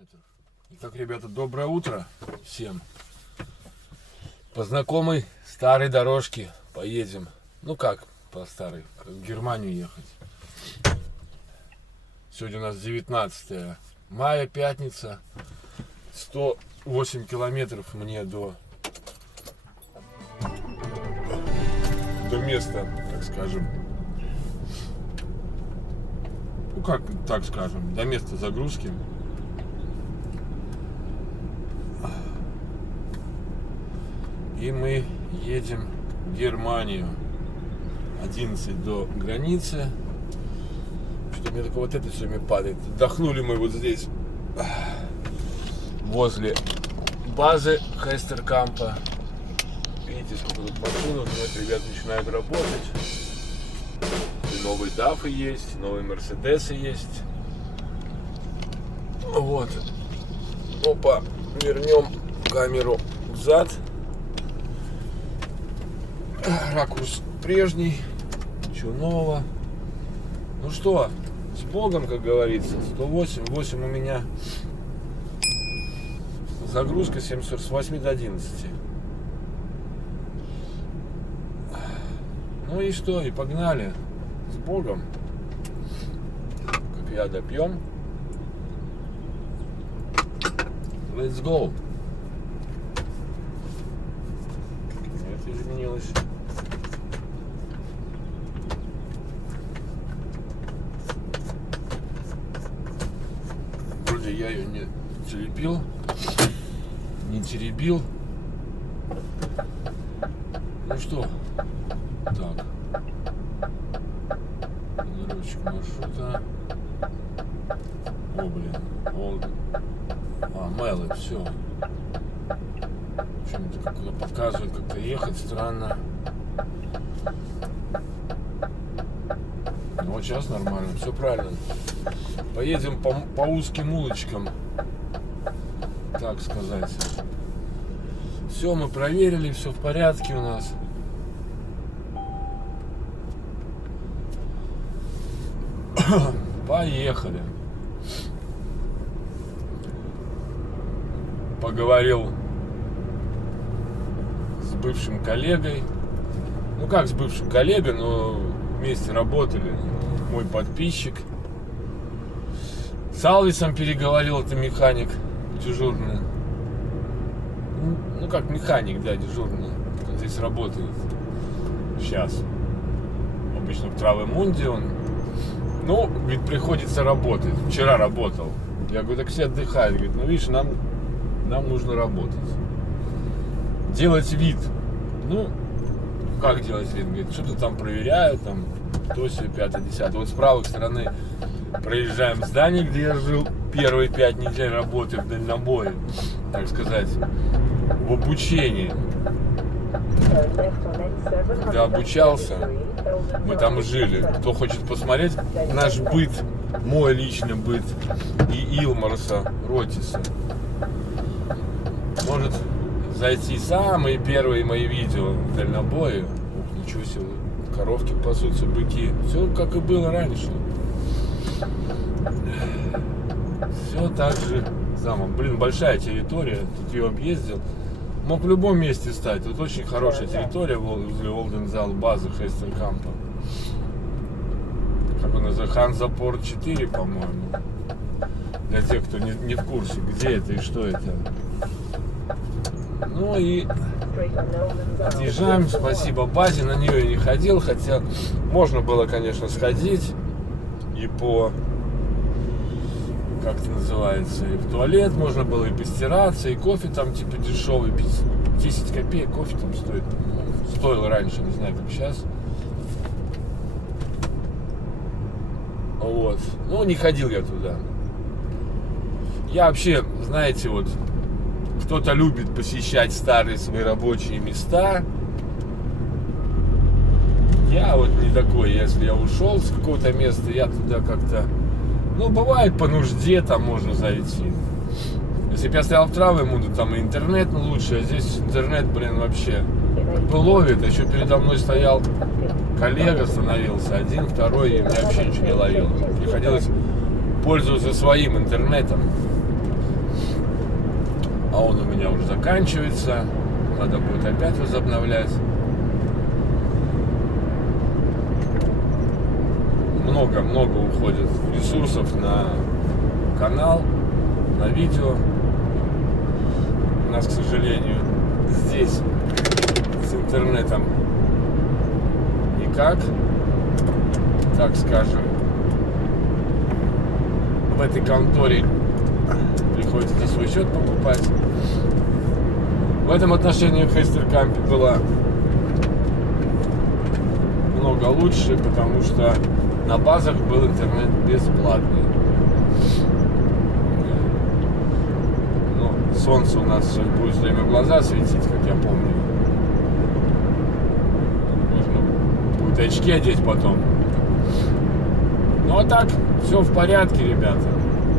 километров. Итак, ребята, доброе утро всем. По знакомой старой дорожке поедем. Ну как по старой, в Германию ехать. Сегодня у нас 19 мая, пятница. 108 километров мне до места, так скажем. Ну как так скажем, до места загрузки. И мы едем в Германию. 11 до границы. Что-то мне только вот это все время падает. Отдохнули мы вот здесь, возле базы Хестеркампа. Видите, сколько тут машин. Вот ребята начинают работать. И новые дафы есть, новые мерседесы есть. Вот. Опа, вернем камеру взад. Ракурс прежний, ничего нового. Ну что, с Богом, как говорится. 108 у меня. Загрузка 7 с 8 до 11. Ну и что, и погнали. С Богом. Как я допьем. Let's go. Это изменилось. Вроде я ее не теребил. Не теребил. Ну что? Так. Планировщик маршрута. О, блин. Мэлы, все. Почему-то как-то подсказывает, как-то ехать странно. Ну вот сейчас нормально, все правильно. Поедем по узким улочкам, так сказать. Все мы проверили, все в порядке у нас. Поехали. Поговорил с бывшим коллегой. Ну как с бывшим коллегой, но вместе работали. Мой подписчик. С Алвисом переговорил, это механик дежурный. Ну как механик, да, дежурный. Он здесь работает. Сейчас. Обычно в Травемунде он. Ну, ведь приходится работать. Вчера работал. Я говорю, так все отдыхают. Говорит, ну видишь, нам нужно работать. Делать вид. Ну, как делать вид? Говорит, что-то там проверяют, там, то все, 5-10. Вот с правой стороны проезжаем здание, где я жил первые 5 недель работы в дальнобое, так сказать, в обучении. Когда обучался, мы там жили. Кто хочет посмотреть наш быт, мой личный быт и Илмарса Ротиса, может зайти самые первые мои видео в дальнобое. Ух, ничего себе, коровки пасутся, быки. Все как и было раньше. Все так же само. Блин, большая территория, тут ее объездил. Мог в любом месте стать. Тут очень хорошая территория возле Олдензал базы Хестеркампа. Как он называется? Ханзапорт 4, по-моему. Для тех, кто не в курсе, где это и что это. Ну и отъезжаем. Спасибо базе. На нее я не ходил, хотя можно было, конечно, сходить и по... Как это называется, и в туалет можно было и постираться, и кофе там типа дешевый, 10 копеек кофе там стоит. Стоило раньше, не знаю, как сейчас. Вот. Ну, не ходил я туда. Я вообще, знаете, вот, кто-то любит посещать старые свои рабочие места. Я вот не такой, если я ушел с какого-то места, я туда как-то... Ну, бывает по нужде, там можно зайти. Если бы я стоял в Травемунде, там и интернет лучше, а здесь интернет, блин, вообще ловит. Еще передо мной стоял коллега, становился один, второй, и меня вообще ничего не ловил. Приходилось пользоваться своим интернетом. а он у меня уже заканчивается, надо будет опять возобновлять. Много уходит ресурсов на канал, на видео. У нас, к сожалению, здесь с интернетом никак, так скажем. В этой конторе приходится за свой счет покупать. В этом отношении в Хестеркампе было много лучше, потому что на базах был интернет бесплатный. Ну, солнце у нас сейчас будет все время в глаза светить, как я помню. Можно будет очки одеть потом. Ну а так, все в порядке, ребята.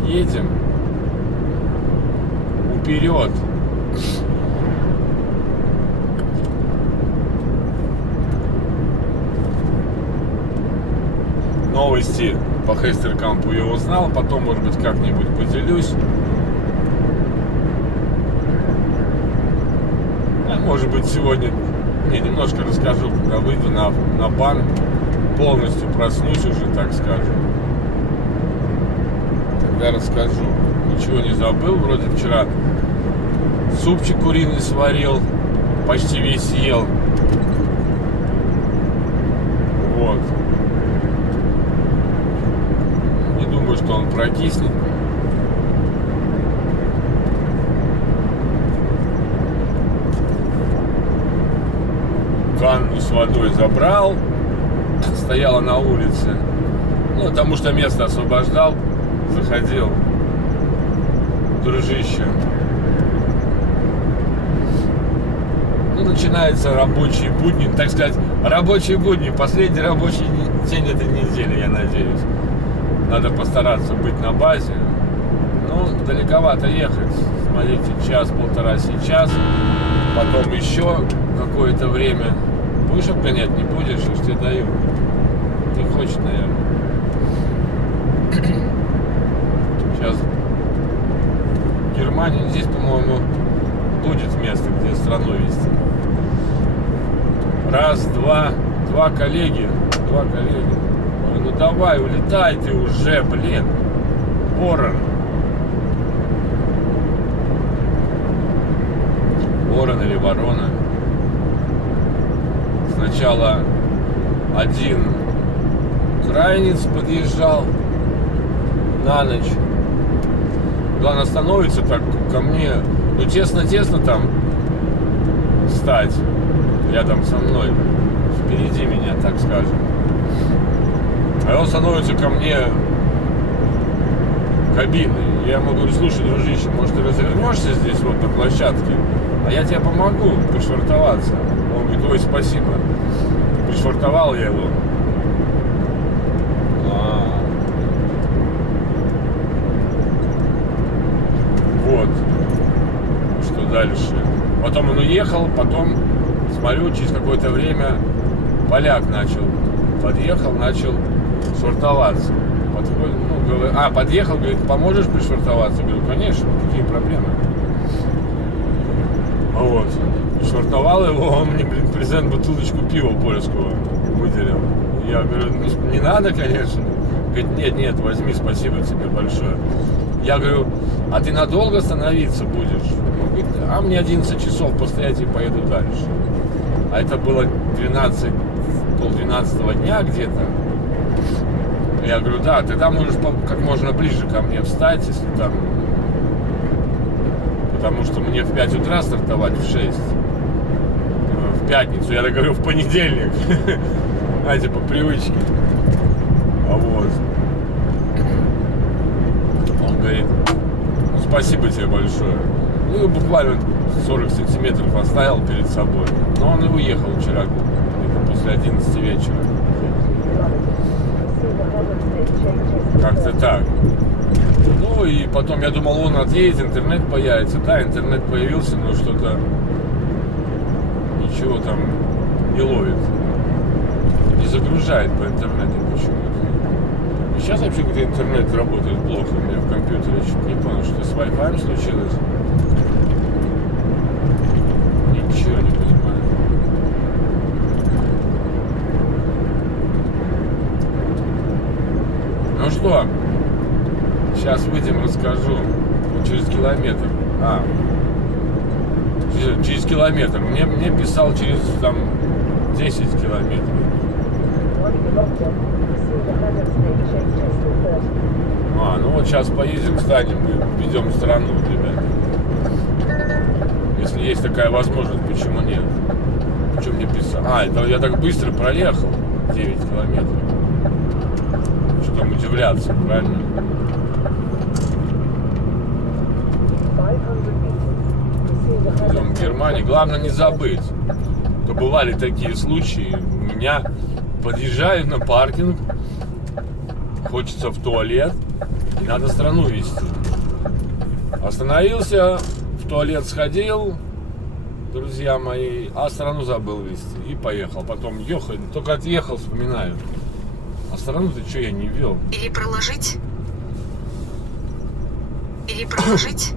Едем вперед. Новости по Хестеркампу я узнал, потом, может быть, как-нибудь поделюсь. А может быть, сегодня немножко расскажу, когда выйду на бан, полностью проснусь уже, так скажем. Тогда расскажу. Ничего не забыл, вроде вчера супчик куриный сварил, почти весь ел. Вот. Что он прокиснет. Ванну с водой забрал, стояла на улице, ну, потому что место освобождал, заходил дружище. Ну, начинаются рабочие будни, так сказать, рабочие будни, последний рабочий день этой недели, я надеюсь. Надо постараться быть на базе. Ну, далековато ехать. Смотрите, час-полтора сейчас. Потом еще какое-то время. Будешь обгонять? Не будешь? Я ж тебе даю. Не хочет, наверное. Сейчас в Германии. Здесь, по-моему, будет место, где страну вести. Раз, два коллеги. Ну давай, улетай ты уже, блин. Ворон. Ворон или ворона. Сначала один украинец подъезжал на ночь. Он остановится так ко мне. Ну тесно там встать рядом со мной. Впереди меня, так скажем. А он становится ко мне кабиной. Я ему говорю: слушай, дружище, может, ты развернешься здесь вот на площадке, а я тебе помогу пришвартоваться. Он говорит: ой, спасибо. Пришвартовал я его. Вот. Что дальше? Потом он уехал, потом, смотрю, через какое-то время поляк подъехал, начал швартоваться. Подходит, подъехал, говорит: поможешь пришвартоваться? Я говорю: конечно, какие проблемы. Вот. Швартовал его, он мне, презент бутылочку пива польского выделил. Я говорю: ну, не надо, конечно. Говорит: нет, возьми, спасибо тебе большое. Я говорю: а ты надолго становиться будешь? Он говорит: а мне 11 часов постоять и поеду дальше. А это было 12 дня где-то. Я говорю: да, тогда можешь как можно ближе ко мне встать, если там... Потому что мне в 5 утра стартовать, в 6. В пятницу, я говорю, в понедельник. Знаете, по привычке. А вот. Он говорит: ну, спасибо тебе большое. Ну, буквально 40 сантиметров оставил перед собой. Но он и уехал вчера, где-то после 11 вечера. Как-то так. Ну и потом я думал, он отъедет, интернет появится. Да, интернет появился, но что-то ничего там не ловит. Не загружает по интернету почему-то. И сейчас вообще где интернет работает плохо. У меня в компьютере чуть не понял, что с Wi-Fi случилось. все. Сейчас выйдем, расскажу. Через километр. Через километр. Мне писал через там 10 километров. Ну вот сейчас поедем, встанем и ведем страну, ребят. Если есть такая возможность, почему нет? Что мне писал? Это я так быстро проехал 9 километров. Что там удивляться, правильно? Идем в Германии. Главное не забыть. То бывали такие случаи. Меня подъезжают на паркинг, хочется в туалет, и надо страну везти. Остановился, в туалет сходил, друзья мои, а страну забыл везти. И поехал. Потом ехал, только отъехал, вспоминаю. А страну-то что я не вел? Или проложить? Или проложить?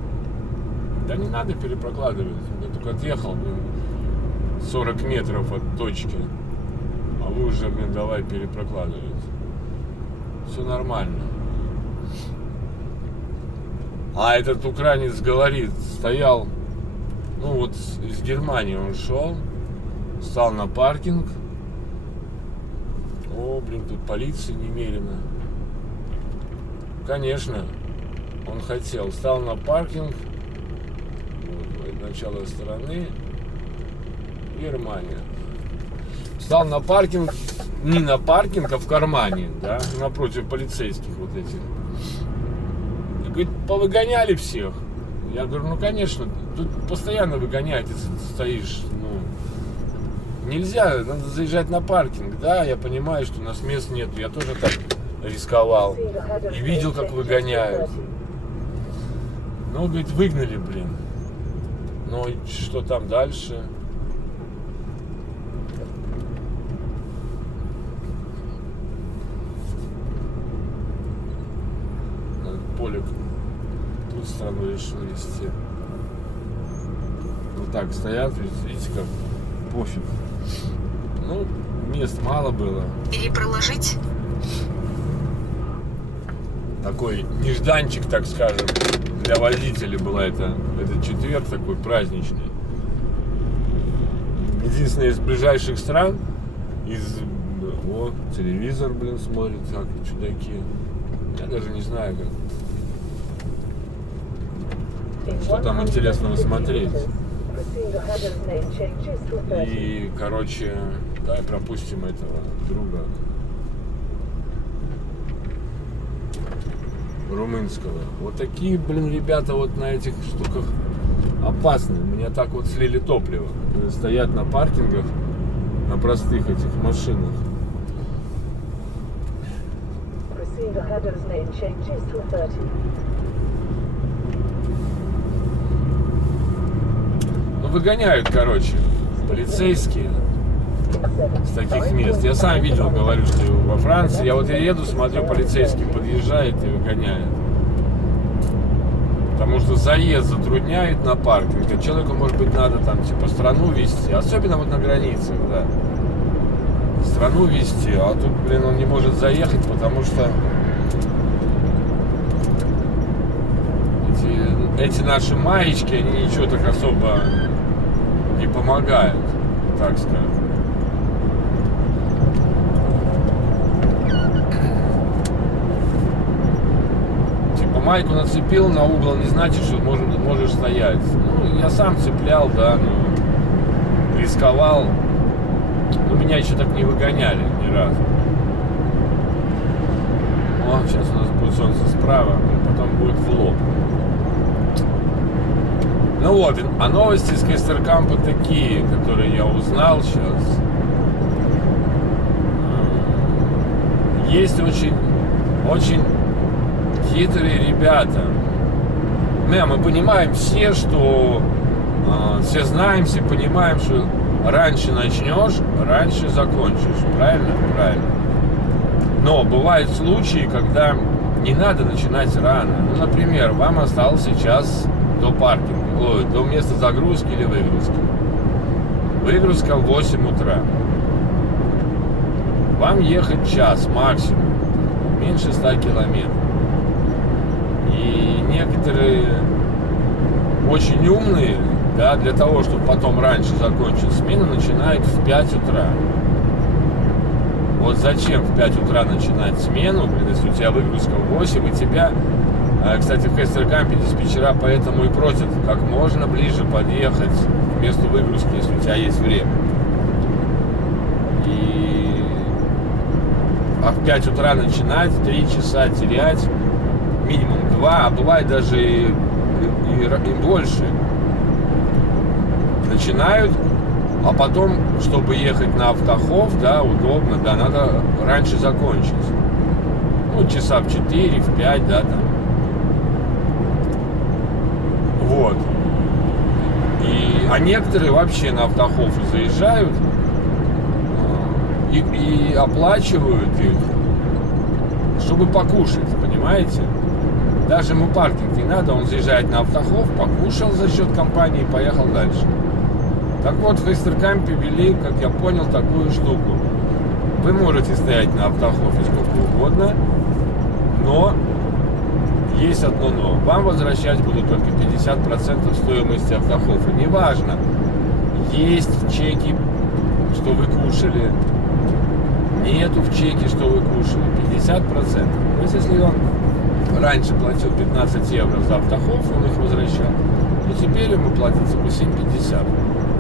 Да не надо перепрокладывать. Я только отъехал, 40 метров от точки. А вы уже, давай перепрокладывать. Все нормально. А этот украинец говорит, стоял, вот из Германии он шел, стал на паркинг. Тут полиции немерено. Конечно, он хотел. Стал на паркинг. Начало стороны. Германия. Стал на паркинг. Не на паркинг, а в кармане. Да, напротив полицейских вот этих. И говорит, повыгоняли всех. Я говорю, конечно, тут постоянно выгоняют, если ты стоишь. Нельзя, надо заезжать на паркинг. Да, я понимаю, что у нас мест нет. Я тоже так рисковал. И видел, как выгоняют. Говорит, выгнали, блин. И что там дальше? Полик тут страну решил вести. Вот так стоят, видите как? Пофиг. Мест мало было. Или проложить? Такой нежданчик, так скажем, для водителей была это четверг такой праздничный. Единственное из ближайших стран, телевизор, смотрит, как чудаки. Я даже не знаю, что там интересного смотреть. И, давай пропустим этого друга румынского. Вот такие, ребята на этих штуках опасные. Меня так слили топливо. Стоят на паркингах, на простых этих машинах. Выгоняют, полицейские с таких мест. Я сам видел, говорю, что во Франции. Я еду, смотрю, полицейский подъезжает и выгоняет. Потому что заезд затрудняет на паркинг. А человеку, может быть, надо страну везти. Особенно на границах, да. Страну везти. А тут, он не может заехать, потому что эти наши маечки, они ничего так особо не помогают, так скажем. Майку нацепил на угол, не значит, что можешь стоять. Я сам цеплял, да, рисковал. Но меня еще так не выгоняли ни разу. Сейчас у нас будет солнце справа, потом будет в лоб. А новости с Кайстеркампа такие, которые я узнал сейчас. Есть очень хитрые ребята. Мы понимаем все, что все знаем, все понимаем, что раньше начнешь, раньше закончишь. Правильно? Правильно. Но бывают случаи, когда не надо начинать рано. Например, вам осталось сейчас до паркинга, до места загрузки или выгрузки. Выгрузка в 8 утра. Вам ехать час максимум. меньше 100 километров. И некоторые очень умные, да, для того, чтобы потом раньше закончить смену, начинают в 5 утра. Вот зачем в 5 утра начинать смену, блин, если у тебя выгрузка в 8, и тебя, кстати, в Хестеркампе диспетчера поэтому и просят как можно ближе подъехать к месту выгрузки, если у тебя есть время. А в 5 утра начинать, 3 часа терять, минимум 2, а бывает даже и больше. Начинают, а потом, чтобы ехать на Автохов, да, удобно, да, надо раньше закончить. Ну, часа в 4, в 5, да, там. Вот. А некоторые вообще на Автохов заезжают и оплачивают их, чтобы покушать, понимаете? Даже ему паркинг не надо, он заезжает на Автохов, покушал за счет компании и поехал дальше. Так вот, в Хестеркампе ввели, как я понял, такую штуку. Вы можете стоять на Автохофе сколько угодно, но есть одно но. Вам возвращать будут только 50% стоимости Автохофа. Неважно, есть в чеке, что вы кушали, нету в чеке, что вы кушали. 50%. То есть, если он раньше платил 15 евро за Автохоф, он их возвращал, то теперь ему платится по 7,50.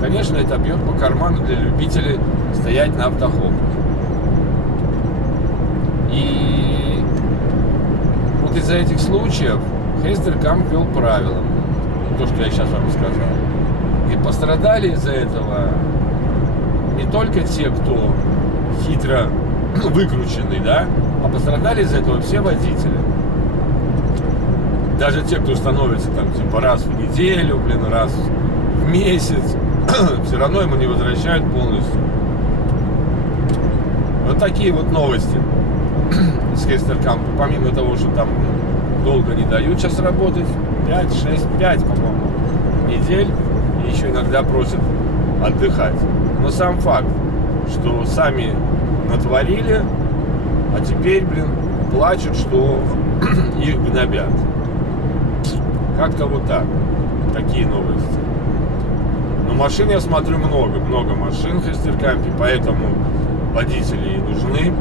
Конечно, это бьет по карману для любителей стоять на Автохофе. И вот из-за этих случаев Хестеркамп ввел правила. То, что я сейчас вам сказал. И пострадали из-за этого не только те, кто хитро выкрученный, да, а пострадали из-за этого все водители. Даже те, кто становится там типа раз в неделю, блин, раз в месяц, все равно ему не возвращают полностью. Вот такие вот новости с Хестеркампа. Помимо того, что там долго не дают сейчас работать, 5, по-моему, недель, и еще иногда просят отдыхать. Но сам факт, что сами натворили, а теперь, блин, плачут, что их гнобят. Как-то вот так. Такие новости. Но машин, я смотрю, много машин в Хестеркампе, поэтому водители и нужны.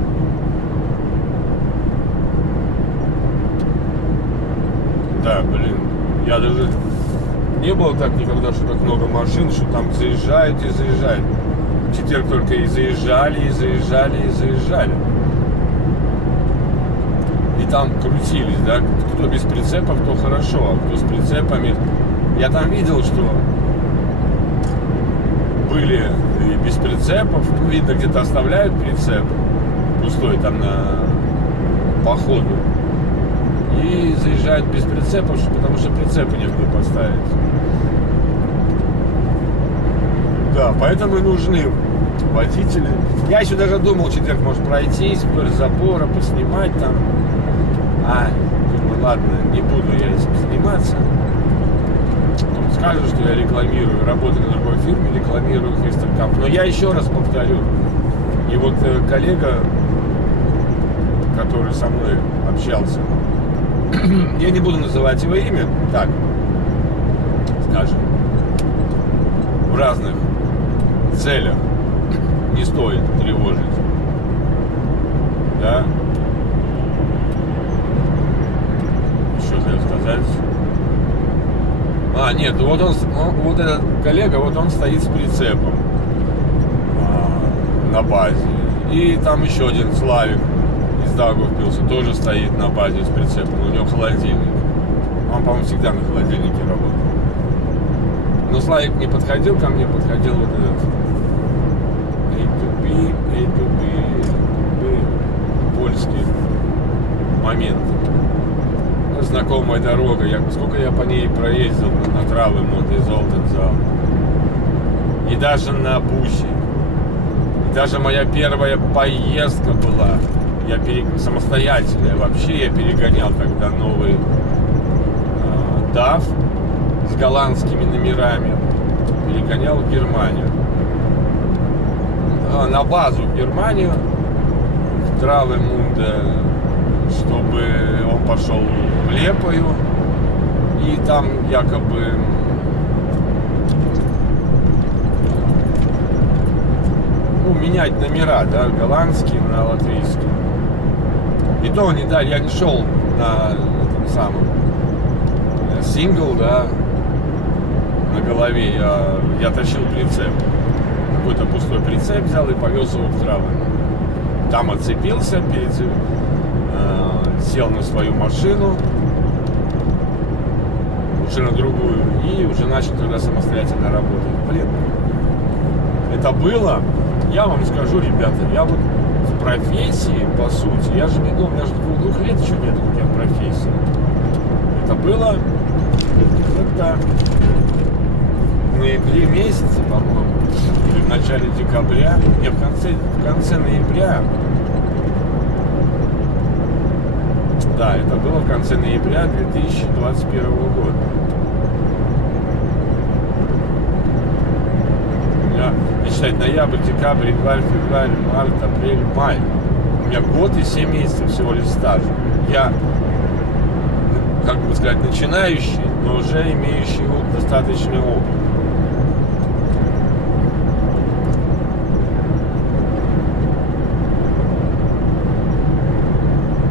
Да, блин, я даже не было так никогда, что так много машин, что там заезжают и заезжают. Теперь только и заезжали. И там крутились, да, кто без прицепов, то хорошо, а кто с прицепами. Я там видел, что были и без прицепов, видно, где-то оставляют прицеп пустой там по ходу. И заезжают без прицепов, потому что прицепы некуда поставить. Да, поэтому и нужны водители. Я еще даже думал, четверг может пройтись вдоль забора, поснимать там. Думаю, ладно, не буду я этим заниматься. Потом скажут, что я рекламирую, работаю на другой фирме, рекламирую Хестеркамп. Но я еще раз повторю. И вот коллега, который со мной общался, я не буду называть его имя, так, скажем, в разных целях не стоит тревожить, да. Что хотел сказать? Нет, вот этот коллега, вот он стоит с прицепом на базе. И там еще один Славик из Даугавпилса тоже стоит на базе с прицепом, у него холодильник. Он, по-моему, всегда на холодильнике работает. Но Славик не подходил ко мне, подходил вот этот польский момент. Знакомая дорога, сколько я по ней проездил на Травемонт из Олдензал. И даже на бусе. И даже моя первая поездка была. Я самостоятельно вообще я перегонял тогда новый DAF с голландскими номерами. Перегонял в Германию. На базу в Германию, в Травемунде, чтобы он пошел в Лепою и там якобы менять номера, да, голландские на латвийские. И то не дали, я не шел на этом самом сингл, да, на голове, я тащил прицеп. Какой-то пустой прицеп взял и повез его в травы. Там отцепился, сел на свою машину, уже на другую, и уже начал тогда самостоятельно работать. Блин, это было, я вам скажу, ребята, я вот в профессии, по сути, я же не думал, я же 2 лет еще нет у меня в профессии. Это было где-то в ноябре месяце, по-моему, или в начале декабря, не, в конце ноября. Да, это было в конце ноября 2021 года. Если считать ноябрь, декабрь, январь, февраль, март, апрель, май. У меня год и 7 месяцев всего лишь стажа. Я, как бы сказать, начинающий, но уже имеющий достаточный опыт.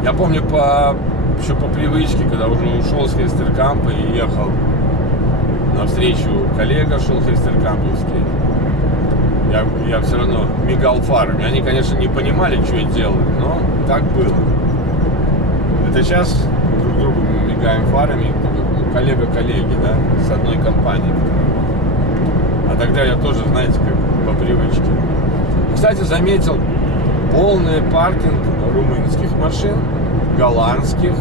Я помню еще по привычке, когда уже ушел с Хейстеркампа и ехал навстречу, коллега шел Хейстеркамповский. Я все равно мигал фарами. Они, конечно, не понимали, что я делаю, но так было. Это сейчас друг другу мигаем фарами, коллега коллеги, да, с одной компании. А тогда я тоже, знаете, как по привычке. Кстати, заметил полный паркинг румынских машин, голландских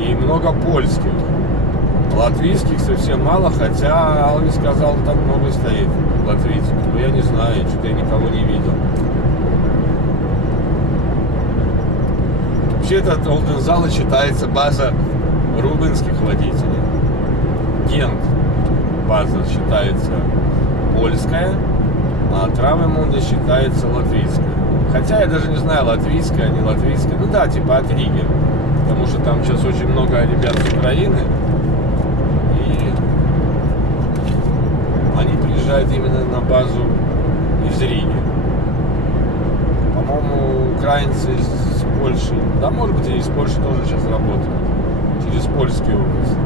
и много польских. Латвийских совсем мало, хотя Алви сказал, там много стоит латвийцев. Но я не знаю, что-то я никого не видел. Вообще этот Олдензала считается база румынских водителей. Гент база считается польская, а Травемунде считается латвийская. Хотя я даже не знаю, латвийская, не латвийская. Ну да, типа от Риги. Потому что там сейчас очень много ребят с Украины. Они приезжают именно на базу из Риги. По-моему, украинцы из Польши, да, может быть, и из Польши тоже сейчас работают. Через польские области.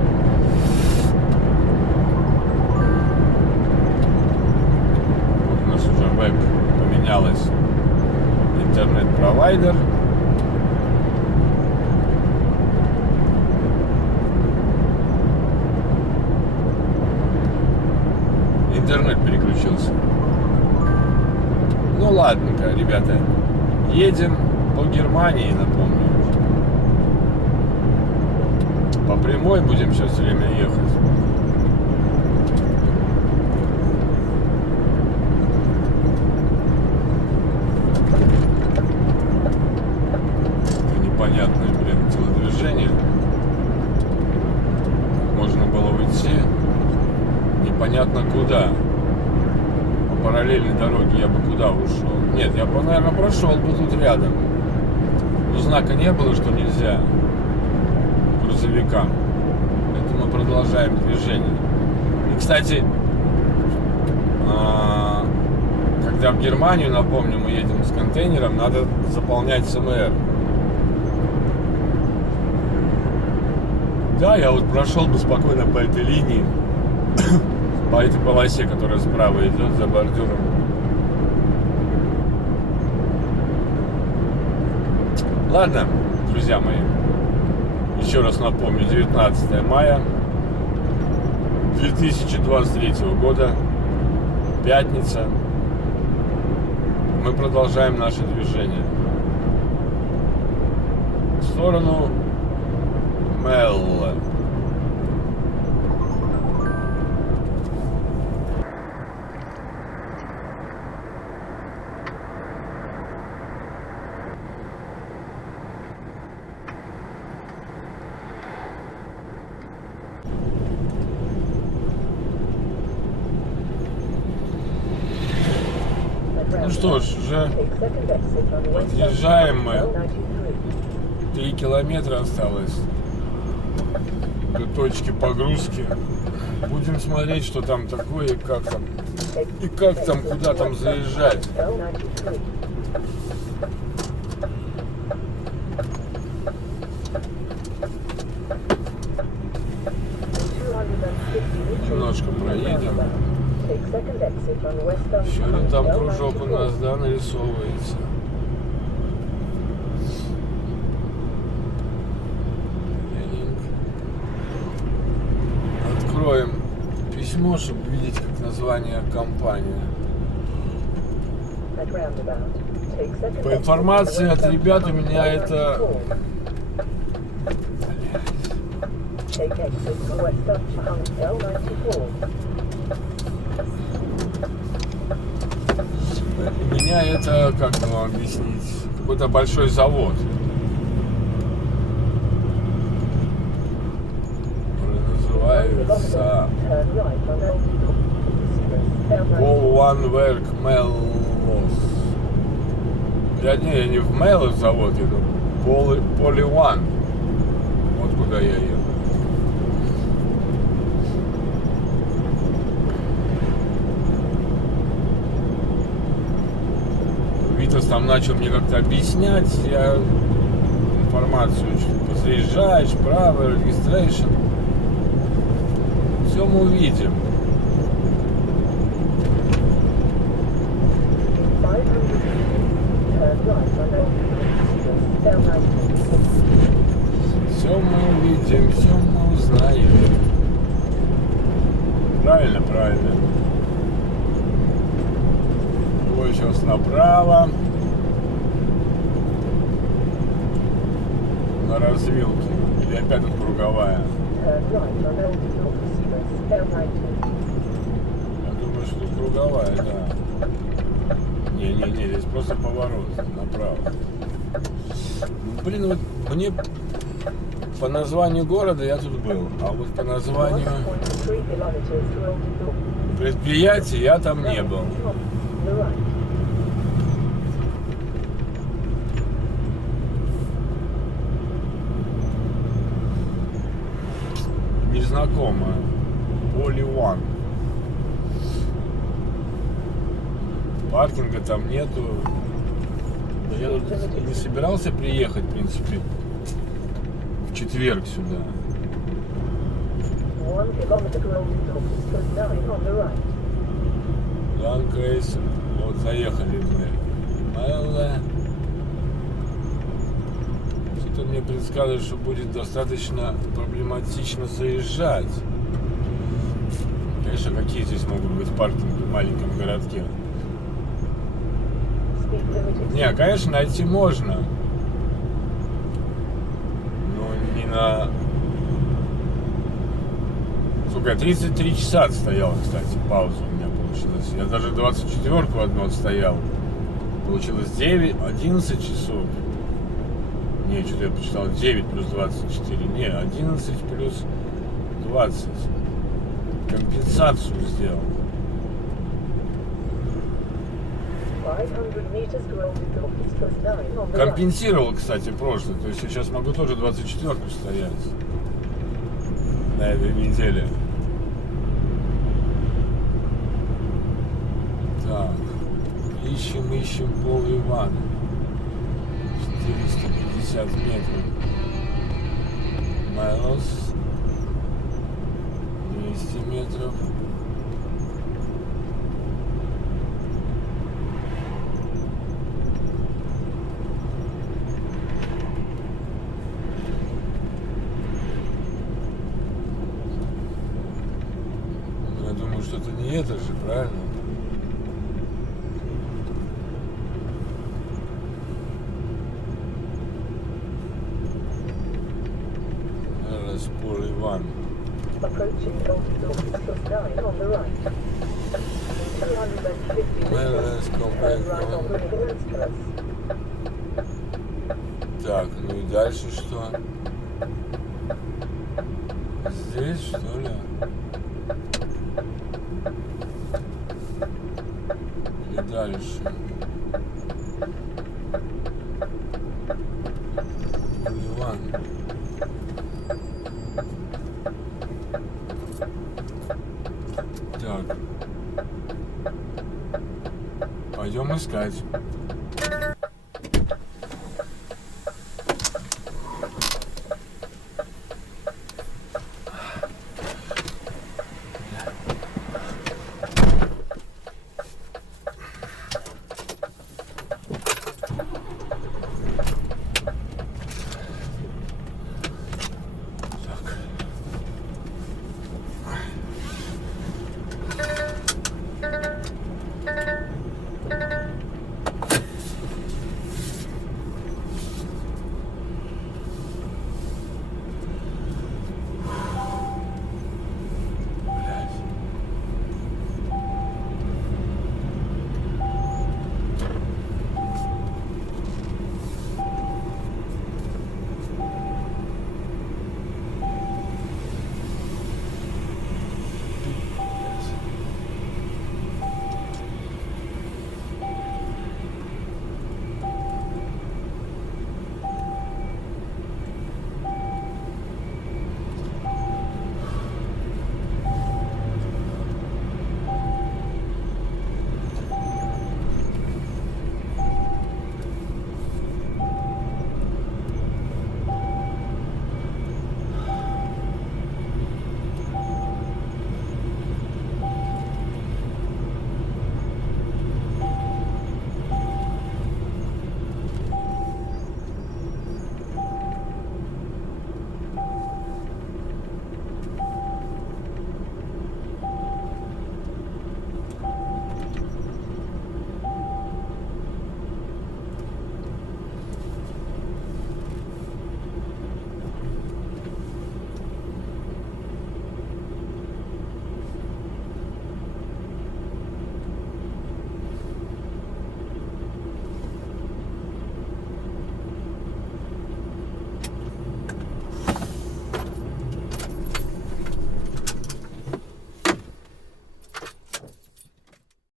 Вот у нас уже веб поменялось. Интернет-провайдер. Интернет переключился. Ну ладненько, ребята. Едем по Германии, напомню. По прямой будем сейчас все время ехать. Непонятное, блин, телодвижение. Можно было уйти. Непонятно куда. По параллельной дороге я бы куда ушел? Нет, я бы, наверное, прошел бы тут рядом. Но знака не было, что нельзя грузовикам. Поэтому мы продолжаем движение. И, кстати, когда в Германию, напомню, мы едем с контейнером, надо заполнять СМР. Да, я вот прошел бы спокойно по этой линии. По этой полосе, которая справа идет за бордюром. Ладно, друзья мои, еще раз напомню, 19 мая 2023 года, пятница. Мы продолжаем наше движение в сторону Мелла. Ну что ж, уже подъезжаем мы 3 километра осталось до точки погрузки. Будем смотреть, что там такое и как там, куда там заезжать. Немножко проедем. Еще один там кружок у нас, да, нарисовывается. Откроем письмо, чтобы видеть, как название компании. По информации от ребят у меня это... У меня это, как вам объяснить, какой-то большой завод. Называется All One Work Mellos. Я не в Mellos завод еду, Poly One. Вот куда я еду. Витас там начал мне как-то объяснять, я информацию, что заезжаешь, право, registration. Все мы увидим. Все мы увидим, все мы узнаем. Правильно, правильно. Ой, сейчас направо. На развилке. Или опять тут круговая. Я думаю, что тут круговая, да. Не, здесь просто поворот направо. Блин, вот мне по названию города я тут был, а вот по названию предприятия я там не был. Незнакомая. Poly One. Паркинга там нету. Я тут не собирался приехать, в принципе, в четверг сюда. Ланкрейс. Вот заехали мы. Что-то мне предсказывает, что будет достаточно проблематично заезжать. Конечно, какие здесь могут быть паркинги в маленьком городке? Не, конечно, найти можно. Но не на... Сколько, 33 часа отстоял, кстати, пауза у меня получилась. Я даже 24-ку одну отстоял. Получилось 11 часов. Не, что-то я посчитал 9 плюс 24. Не, 11 плюс 20. Компенсацию сделал. Компенсировал, кстати, прошлый. То есть сейчас могу тоже 24-ку стоять на этой неделе. Так. Ищем Poly One. 450 метров. Mellos. 200 метров. Я думаю, что это не это же, правильно? Poly One. Так, ну и дальше что? Здесь, что ли? Или дальше? Poly сказать.